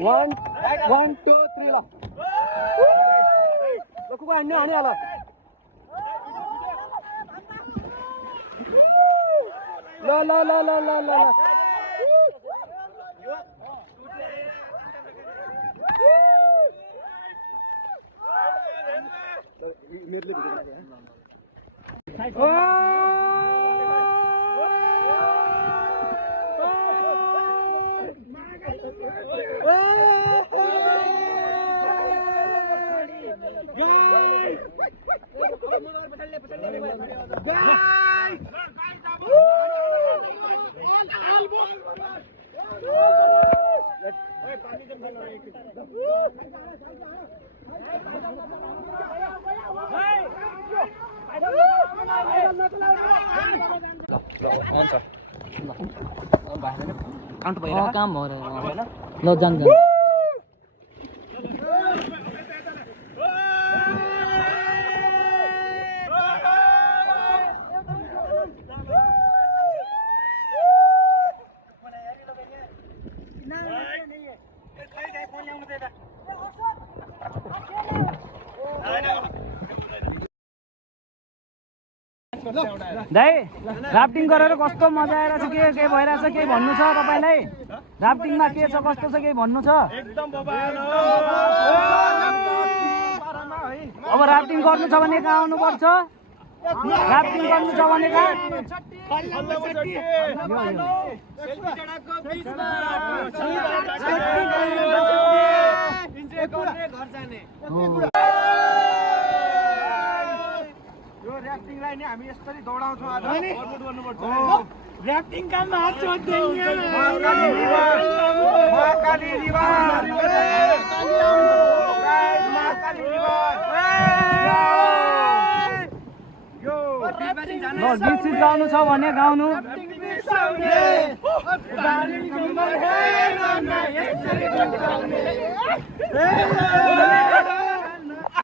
1 1 2 3 ल कुको हान्ने हानिहाल ल ल ल ल ल ल मेरले काम हो रहा ल जान जान दाइ राफ्टिङ गरेर कस्तो मजा आइरहेछ के भइरहेछ केही भन्नु छ तपाईलाई राफ्टिङमा के छ कस्तो छ केही भन्नु छ अब राफ्टिङ गर्नु छ भने कहाँ आउनु पर्छ राफ्टिङ गर्नु छ भने कहाँ ऱ्याफ्टिङलाई नि हामी यसरी दौडाउँछौँ आज गर्नुपर्छ ऱ्याफ्टिङ काममा हात छोड्दैन महाकाली रिभर यो गीत गाउनु छ भने गाउनु हे